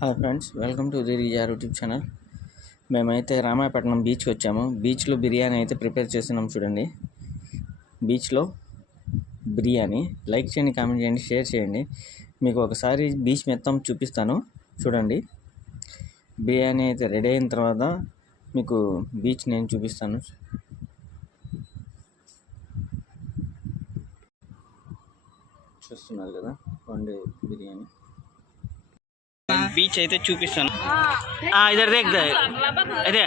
Hi friends welcome to the Riya YouTube channel మేమైతే రామాయపట్నం బీచ్కి వచ్చాము. బీచ్లో బిర్యానీ అయితే ప్రిపేర్ చేస్తున్నాం చూడండి. బీచ్లో బిర్యానీ. లైక్ చేయండి కామెంట్ చేయండి షేర్ చేయండి. మీకు ఒకసారి బీచ్ మొత్తం చూపిస్తాను. చూడండి. బిర్యానీ అయితే రెడీ అయిన తర్వాత మీకు బీచ్ నేను చూపిస్తాను. చూస్తున్నారు కదా వండే బిర్యానీ. బీచ్ అయితే చూపిస్తాను. ఇద్దరు అదే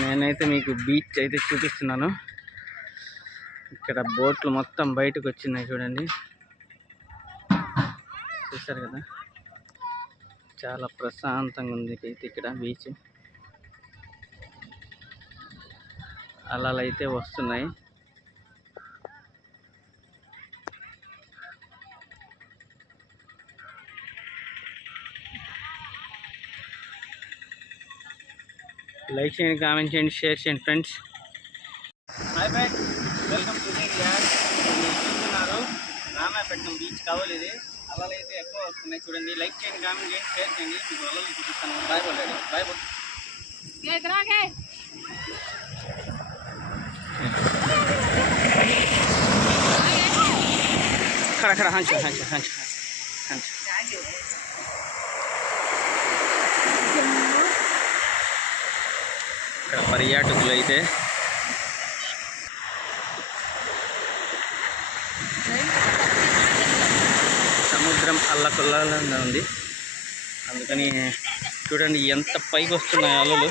నేనైతే మీకు బీచ్ అయితే చూపిస్తున్నాను. ఇక్కడ బోట్లు మొత్తం బయటకు వచ్చినాయి చూడండి. చూసారు కదా? చాలా ప్రశాంతంగా ఉంది అయితే ఇక్కడ బీచ్. అలలు అయితే వస్తున్నాయి. లైక్ చేయండి కామెంట్ చేయండి షేర్ చేయండి friends hi friends welcome to చూస్తున్నారు రామాయపట్నం బీచ్ కావాలి ఇది అలలు అయితే ఎక్కువ వస్తున్నాయి చూడండి లైక్ చేయండి కామెంట్ చేయండి షేర్ చేయండి మీకు అలలు చూపిస్తాను బాయ్ బోలాడు బాయ్ బోల్ ఎదురాగే खड़ा खड़ा हाँ हाँ हाँ हाँ हाँ ఇక్కడ పర్యాటకులు అయితే సముద్రం అల్లకొల్లంగా ఉంది. అందుకని చూడండి ఎంత పైకి వస్తున్నాయి అలలు.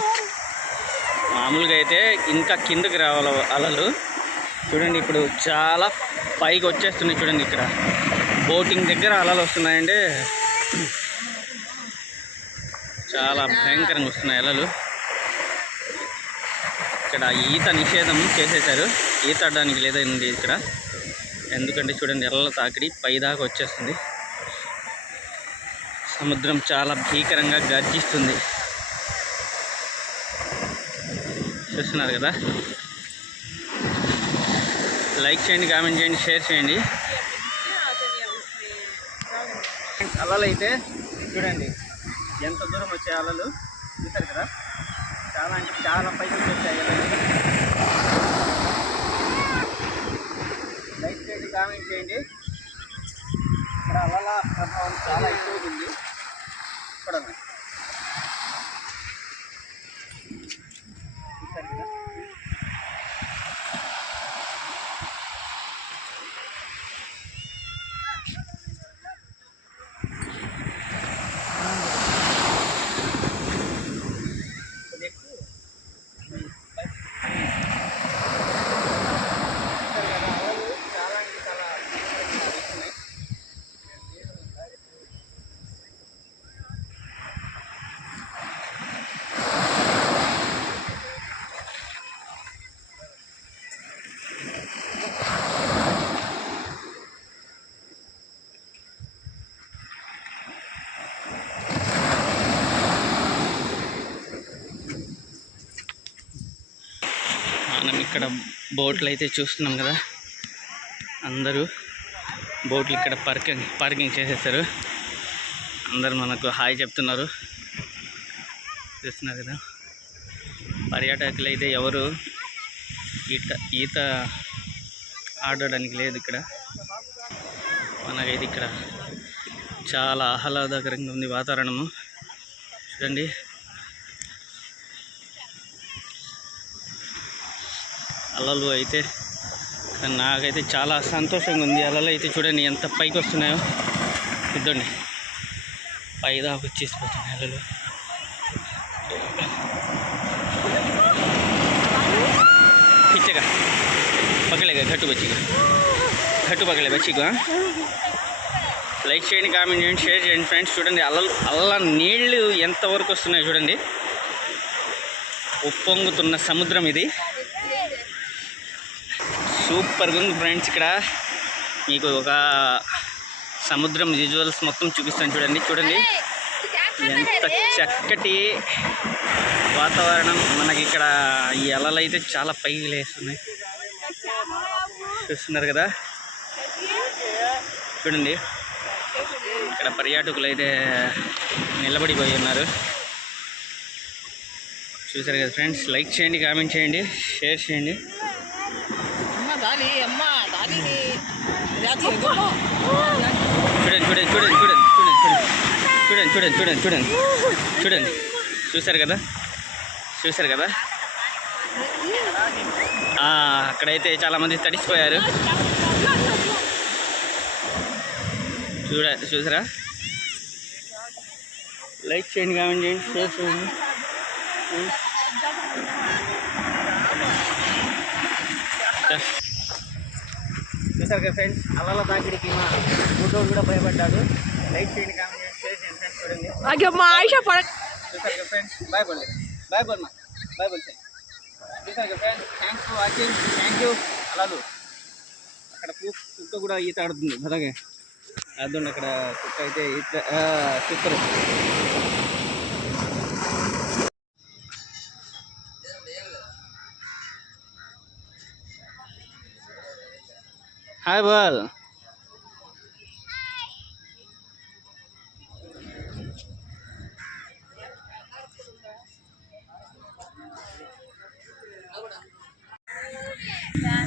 మామూలుగా అయితే ఇంకా కిందకి రావాలి అలలు. చూడండి ఇప్పుడు చాలా పైకి వచ్చేస్తున్నాయి చూడండి ఇక్కడ. బోటింగ్ దగ్గర అలలు వస్తున్నాయంటే చాలా భయంకరంగా వస్తున్నాయి అలలు. ఇక్కడ ఈత నిషేధం చేసేశారు. ఈత ఆడడానికి లేదండి ఇక్కడ. ఎందుకంటే చూడండి ఎల్ల తాకిడి పైదాకా వచ్చేస్తుంది. సముద్రం చాలా భీకరంగా గర్జిస్తుంది. చూస్తున్నారు కదా? లైక్ చేయండి కామెంట్ చేయండి షేర్ చేయండి. అలలు అయితే చూడండి ఎంత దూరం వచ్చే అలలు చూసారు కదా? చాలా అంటే చాలా పైకి వచ్చాయి లైక్ చేయండి కామెంట్ చేయండి. ఇక్కడ అలా ప్రభావం చాలా ఎక్కువగా ఉంది. ఇక్కడ మనం ఇక్కడ బోట్లు అయితే చూస్తున్నాం కదా. అందరూ బోట్లు ఇక్కడ పార్కింగ్ పార్కింగ్ చేసేసారు. అందరు మనకు హాయ్ చెప్తున్నారు. చూస్తున్నారు కదా. పర్యాటకులు అయితే ఎవరు ఈత ఈత ఆడడానికి లేదు ఇక్కడ. మనకైతే ఇక్కడ చాలా ఆహ్లాదకరంగా ఉంది వాతావరణము. చూడండి. అలలు అయితే నాకైతే చాలా సంతోషంగా ఉంది. అలలు అయితే చూడండి ఎంత పైకి వస్తున్నాయో. ఇద్దండి. పైదాకా వచ్చేసిపోతున్నాయి అలలు. పిచ్చగా పక్కలేగా గట్టు బచ్చిగా గట్టు పక్కలే బచ్చిగా లైక్ చేయండి కామెంట్ చేయండి షేర్ చేయండి ఫ్రెండ్స్. చూడండి అల్లలు అల్ల నీళ్ళు ఎంతవరకు వస్తున్నాయో చూడండి. ఉప్పొంగుతున్న సముద్రం ఇది. సూపర్గా ఉంది ఫ్రెండ్స్ ఇక్కడ. మీకు ఒక సముద్రం విజువల్స్ మొత్తం చూపిస్తాను చూడండి చూడండి. ఎంత చక్కటి వాతావరణం. మనకి ఇక్కడ ఈ అలలు అయితే చాలా పైకి లేస్తున్నాయి. చూస్తున్నారు కదా? చూడండి. ఇక్కడ పర్యాటకులు అయితే నిలబడిపోయి ఉన్నారు. చూసారు కదా ఫ్రెండ్స్? లైక్ చేయండి కామెంట్ చేయండి షేర్ చేయండి. దాని అమ్మ ఎగురు. చూడండి చూడండి చూడండి చూడండి చూడండి చూడండి చూడండి చూడండి చూడండి చూడండి. చూసారు కదా? చూసారు కదా? ఆ, అక్కడైతే చాలామంది తడిసిపోయారు. చూడ చూసారా లైక్ చేయండి కామెంట్ చేయండి షేర్ చేయండి. చూసారు కదా ఫ్రెండ్స్ అల్లల తాకిడికి మా ఫోటోలు కూడా భయపడ్డాడు. లైక్ చేయండి కామెంట్ చేయండి ఫ్రెండ్స్ చూడండి. చూసారు కదా ఫ్రెండ్స్ బాయ్ బోల్ బాయ్ బోల్ మా. బాయ్ బోల్ సార్ చూసారు కదా friends thanks for watching thank you అలాలు అక్కడ కుక్క కూడా ఈత ఆడుతుంది. అలాగే. అదండి అక్కడ కుక్క అయితే ఈత हाय बल Yeah.